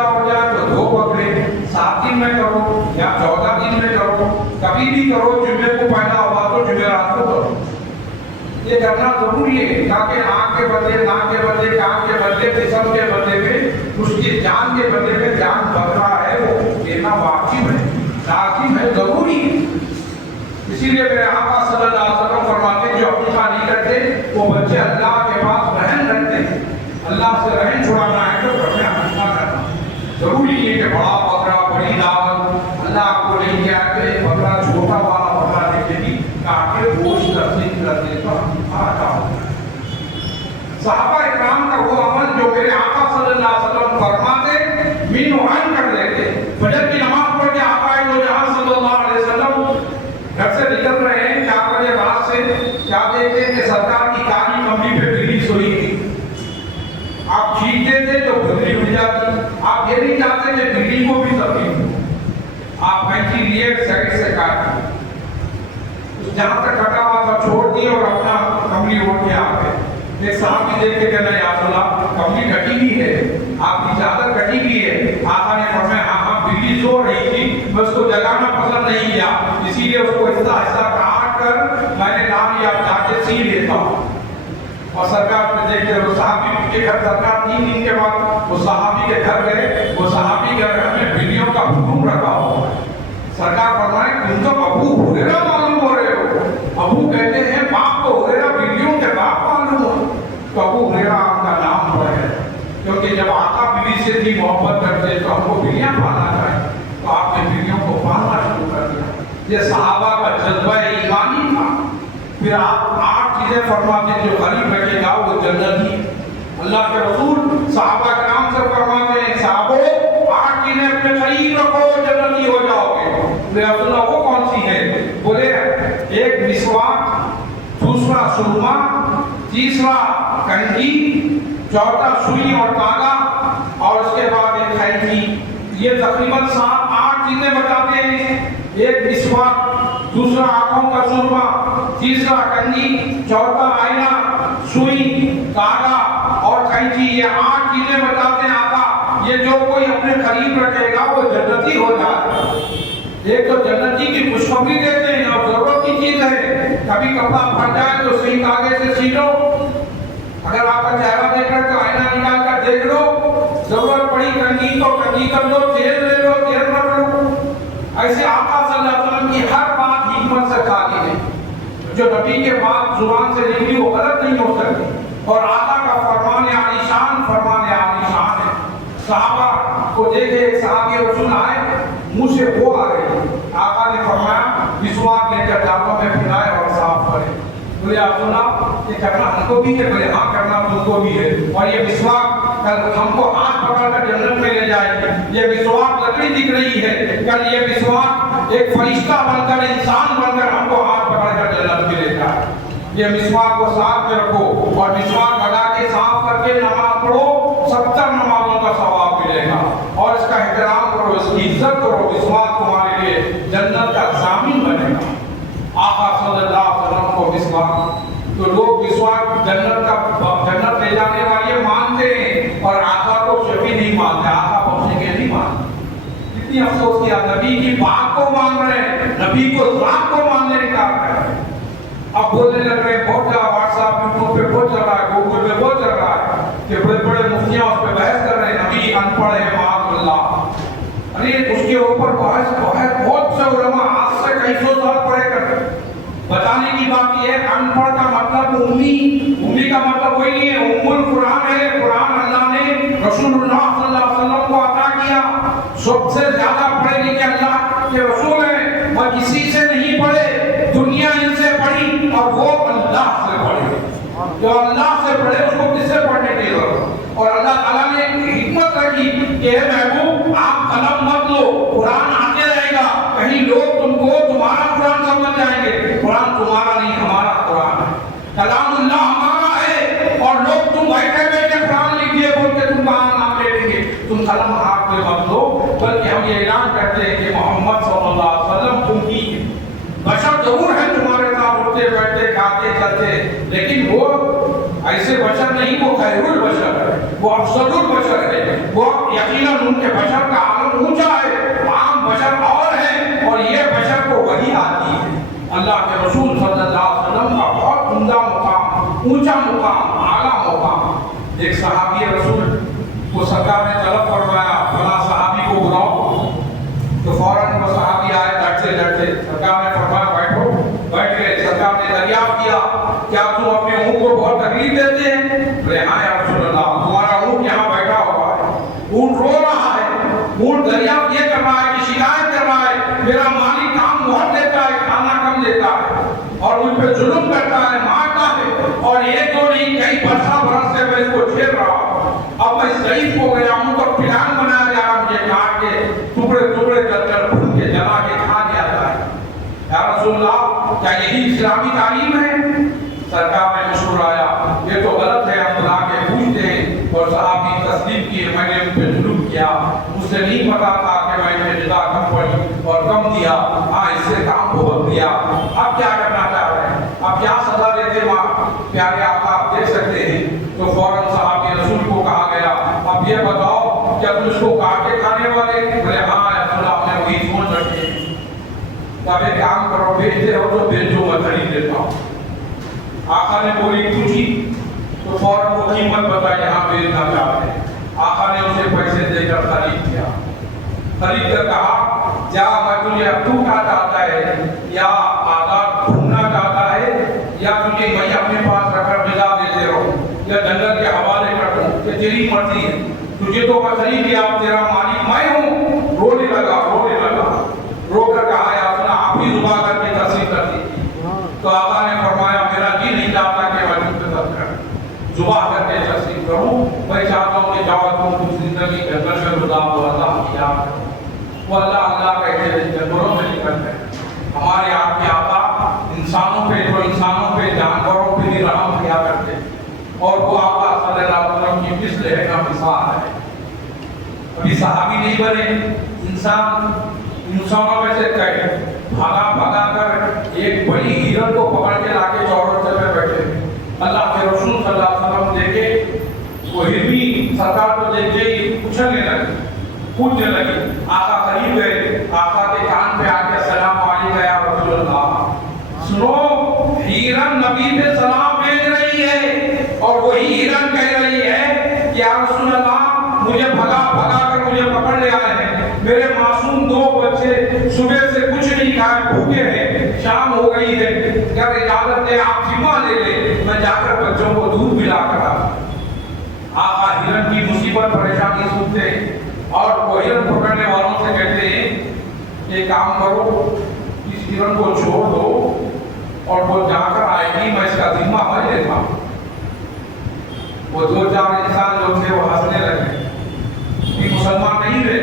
ہو جائے تو 2 بکرے 7 دن میں کرو یا 14 دن میں کرو، کبھی بھی کرو، جمعے کو پیدا ہوا تو جمعرات کو کرو. یہ کرنا ضروری ہے تاکہ آنکھ کے بدلے، ناک کے بدلے، کان کے بدلے، جسم کے بدلے میں، اس کی جان کے بدلے میں جان بچ رہا ہے، وہ دینا واجب ہے، لازم ہے، ضروری ہے. اسی لیے میرے آقا صلی اللہ علیہ وسلم فرماتے ہیں جو عقیقہ نہیں کرتے وہ بچے اللہ کے پاس رہن رکھتے ہیں. اللہ سے رہن چھڑانا ہے تو گھر میں عقیقہ کرنا ضروری ہے کہ بڑا بکرا، بڑی دعوت اللہ آپ کو نہیں کیا کہ بکرا چھوٹا والا بکرا لے کے بھی کاٹ کے گوشت تقسیم کر دے تو آتا ہوتا ہے. صحابہ اکرام کا وہ عمل جو میرے آقا صلی اللہ علیہ وسلم فرماتے مین وعن کر دیتے. فجر کی نماز پڑھ کے آقا دو جہاں صلی اللہ علیہ وسلم گھر سے نکل رہے ہیں 4 بجے رات سے، کیا دیکھتے ہیں کہ سرکار کی کالی کمری پہ بلی سوئی تھی. آپ چھینتے تھے تو بلی اڑ جاتی. آپ یہ نہیں چاہتے کہ بلی کو بھی تکلیف ہو، آپ پینچی لیے سائڈ سے کاٹ دی، جہاں تک کٹا ہوا تھا چھوڑ دی اور اپنا کمری اوڑھ کے آ گئے. ایک صاحب دیکھ کے کہنا یا رسول اللہ کمری کٹی بھی ہے، آپ کی چادر کٹی بھی ہے. آقا نے فرمایا ہاں بلی سو رہی تھی، میں اس کو جگانا پسند نہیں کیا، اسی لیے اس کو آہستہ آہستہ کاٹ کر میں نے کہا یا جا کے سی لیتا ہوں. اور سرکار نے دیکھتے وہ صحابی کے گھر سرکار 3 دن کے بعد وہ صحابی کے گھر گئے. وہ صحابی کے گھر میں بلیوں کا ہجوم رکھا ہوا ہے. سرکار فرمائے تم تو ابو ہریرہ معلوم ہو رہے ہو. ابو کہتے ہیں باپ کو ہریرہ، بلیوں کے باپ معلوم ہو. تو ابو ہریرہ آپ کا نام پڑ ہے کیونکہ جب آقا بلی سے بھی محبت کرتے تو ہم کو بلیاں پالنا چاہیے، تو آپ نے بلیوں کو پالنا شروع کر دیا. یہ صحابہ کا جذبہ ایمانی تھا. پھر آپ 8 چیزیں فرماتے جو قریب رکھے گا وہ جنتی. اللہ کے رسول صحابہ کرام سے فرماتے ہیں صحابو 8 چیزیں اپنے قریب رکھو جنتی ہو جاؤ گے. رسول اللہ وہ کون سی ہے؟ بولے ایک مسواک، دوسرا سرما، تیسرا کنگھی، چوتھا سوئی اور تاگا، اور اس کے بعد ایک کھینچی. یہ تقریباً 7-8 چیزیں بتاتے ہیں. ایک مسواک، دوسرا آنکھوں کا سرما، تیسرا کنگھی، چوتھا آئینہ، سوئی، تاگا اور کھینچی. یہ 8 چیزیں بتاتے ہیں آقا. یہ جو کوئی اپنے قریب رکھے گا وہ جنتی ہو جائے گا. ایک تو جنتی کی خوشخبری دیتے ہیں اور ضرورت کی چیز ہے. کبھی کپڑا پھٹ جائے تو صحیح دھاگے سے سی لو. اگر آپ کا چہرہ دیکھ رہے تو آئینہ نکال کر دیکھ لو. ضرورت پڑی کنگھی تو کنگھی کر لو، تیل لے لو، تیل رکھ لو. ایسے آقا صلی اللہ علیہ وسلم کی ہر بات حکمت سے کھاتی ہے. جو نبی کے بعد زبان سے نکلی وہ غلط نہیں ہو سکتی. اور آقا کا فرمان عالی شان ہے. صحابہ کو دیکھے ایک صحابی رسول آئے، منہ سے بو آ رہی. آقا نے فرمایا مسواک لے کر دانتوں میں پھرائے اور صاف کرے. بولے آپ سنا یہ کرنا ہم کو بھی ہے؟ بولے ہاں کرنا تم کو بھی ہے. اور یہ مسواک کل ہم کو ہاتھ پکڑ کر جنت میں لے جائے گی. یہ مسواک لکڑی دکھ رہی ہے، کل یہ مسواک ایک فرشتہ بن کر، انسان بن کر ہم کو ہاتھ پکڑ کر جنت میں لے جائے. یہ مسواک کو ساتھ میں رکھو اور مسواک لگا کے صاف کر کے نماز پڑھو، 70 نمازوں کا ثواب ملے گا. اور اس کا احترام کرو، اس کی عزت کرو. مسواک تمہارے لیے جنت کا ضامن بنے گا. آقا صلی اللہ علیہ وسلم کو مسواک، تو لوگ مسواک جنت لے جانے والے مانتے ہیں اور آقا کو شفیع نہیں مانتے، آقا بخشنے کے نہیں مانتے. کتنی افسوس کیا، نبی کی بات کو مان رہے ہیں، نبی کو ذات کو ماننے نہیں کہا کر رہے ہیں. اب بولنے لگ رہے ہیں بہت زیادہ واٹس ایپ یوٹیوب پہ بہت چل رہا ہے، گوگل پہ بہت چل رہا ہے کہ بڑے بڑے مفتیاں اس پہ بحث کر رہے ہیں نبی ان پڑھ ہے معاذ اللہ. ارے اس کے اوپر بہت سے علماء آج سے کئی سو سال پڑھے کرتے ہیں. بتانے کی بات یہ ہے ان پڑھ کا مطلب امی کا مطلب وہی نہیں ہے. ام القرآن ہے. قرآن اللہ نے رسول اللہ صلی اللہ علیہ وسلم کو عطا کیا. سب سے زیادہ پڑھے لکھے اللہ کے رسول ہیں اور کسی سے نہیں پڑھے، دنیا ان سے پڑھی اور وہ اللہ سے پڑھے. جو اللہ سے پڑھے اس کو کس سے پڑھنے کی ضرورت؟ اور اللہ تعالیٰ نے حکمت رکھی کہ اے محبوب آپ قلم مت لو، قرآن آتے رہے گا. کہیں لوگ تم کو تمہارا قرآن سمجھ جائیں گے. قرآن تمہارا نہیں، ہمارا قرآن ہے. کلام اللہ ہمارا ہے اور لوگ تم بیٹھے بیٹھے قرآن لکھیے بول کے تم کہاں نام لے لیں گے. تم قلم ہاتھ میں مت لو، بلکہ ہم یہ اعلان کرتے ہیں کہ محمد صلی اللہ علیہ وسلم تم کی بشر ضرور ہے تمہارے ساتھ اٹھتے بیٹھتے کھاتے چلتے، لیکن وہ ایسے بشر نہیں، وہ خیر البشر ہے، وہ افضل البشر ہے، وہ یقیناً ان کے بشر کا عالم اونچا ہے، عام بشر اور ہے، اور یہ بشر کو وحی آتی ہے۔ اللہ کے رسول صلی اللہ علیہ وسلم کا بہت عمدہ مقام، اونچا مقام، اعلیٰ مقام۔ ایک صحابی رسول کو سرکار نے طلب فرمایا فلاں صحابی کو بلاؤ، تو فوراً وہ صحابی آئے ڈرتے سرکار نے فرمایا بیٹھو، بیٹھ گئے۔ سرکار نے دریافت کیا کیا تم اپنے اونٹ کو بہت تکلیف دیتے ہیں؟ بولے ہاں یا رسول اللہ، تمہارا اونٹ یہاں بیٹھا ہوا ہے، اونٹ رو رہا ہے، اونٹ دریافت یہ کر رہا ہے کہ شکایت کر رہا ہے میرا مالک کام بہت دیتا ہے، کھانا کم دیتا ہے اور مجھ پہ ظلم کرتا ہے، مارتا ہے، اور ایک دو نہیں کئی برس سے میں اس کو جھیل رہا ہوں۔ اب میں ضعیف ہو گیا ہوں تو پلان بنایا جا رہا، مجھے کاٹ کے ٹکڑے کر بھون کے جلا کے کھا دیا جائے۔ یا رسول اللہ کیا یہی اسلامی تعلیم ہے؟ سرکار نے مسکرایا یہ تو غلط ہے، ہم بلا کے پوچھتے ہیں، اور صحابی تسلیم کیے میں نے ان پہ ظلم کیا، مجھے نہیں پتا تھا کہ میں نے جزا کم پڑی اور کم دیا، ہاں اس سے کام بہت دیا، اب کیا کرنا چاہ رہے ہیں، اب کیا سزا دیتے ماں پیارے آقا آپ دیکھ سکتے ہیں؟ تو فوراً صحابی رسول کو کہا گیا اب یہ بتاؤ کیا تم اس کو کاٹ کے کھانے والے؟ بولے ہاں رسول اللہ نے وہی سوچ رکھے۔ تب ایک کام کرو، بھیجتے ہو تو بھیجو میں خرید لیتا ہوں۔ آقا نے بولی پوچھی تو فوراً وہ قیمت بتائی یہاں بھیجنا چاہتے ہیں۔ آقا نے اسے پیسے دے کر خرید کیا، خرید کر کہا کیا میں تجھے اب تو کیا چاہتا ہے، یا آزاد گھومنا چاہتا ہے، یا تجھے میں اپنے پاس رکھ کر جزا دیتے رہوں، یا جنگل کے حوالے کر دوں، یہ تیری مرضی ہے، تجھے تو میں خرید لیا، تیرا مالک میں ہوں۔ رونے لگا رو کر کہا یا سنا آپ ہی زبا کر کے تصریح کر دی۔ تو آقا نے فرمایا میرا جی نہیں چاہتا کہ میں تم کے ساتھ زبا کر کے تصریح کروں، میں چاہتا ہوں کہ جاؤ تم کچھ زندگی جنگل میں گزارو، اللہ کیا وہ اللہ کہتے ہیں جنگلوں میں نکل گئے۔ ہمارے آپ کے آقا انسانوں پہ جانوروں پہ بھی رحم کیا کرتے، اور وہ آقا صلی اللہ علیہ وسلم کی مثل ہے کا مثال ہے۔ ابھی صحابی نہیں بنے، انسانوں میں سے کئی بھاگا کر ایک بڑی ہرن کو پکڑ کے لا کے چوراہے پہ بیٹھے۔ اللہ کے رسول صلی اللہ علیہ وسلم دیکھے وہ ہرنی سرکار کو دیکھ کے اچھلنے لگی، کودنے لگی۔ آقا قریب گئے، آقا کے کان پہ آ کے السلام علیکم یا رسول اللہ۔ سنو ہرن نبی پہ سلام بھیج رہی ہے، اور وہی ہرن کہہ رہی ہے کہ یا رسول اللہ مجھے بھگا کر مجھے پکڑ لے آئے ہیں، میرے معصوم دو بچے صبح سے کچھ نہیں کھائے بھوکے ہیں، شام ہو گئی ہے، اگر اجازت دے آپ ذمہ لے لیں، میں جا کر بچوں کو دودھ پلا کر آتا۔ آقا ہرن کی مصیبت پریشانی سنتے اور وہ ہرن پکڑنے والوں سے کہتے ہیں ایک کام کرو، اس ہرن کو چھوڑ دو اور وہ جا کر آئے گی، میں اس کا ذمہ میں لیتا ہوں۔ وہ دو چار انسان جو تھے وہ ہنسنے لگے، یہ مسلمان نہیں رہے،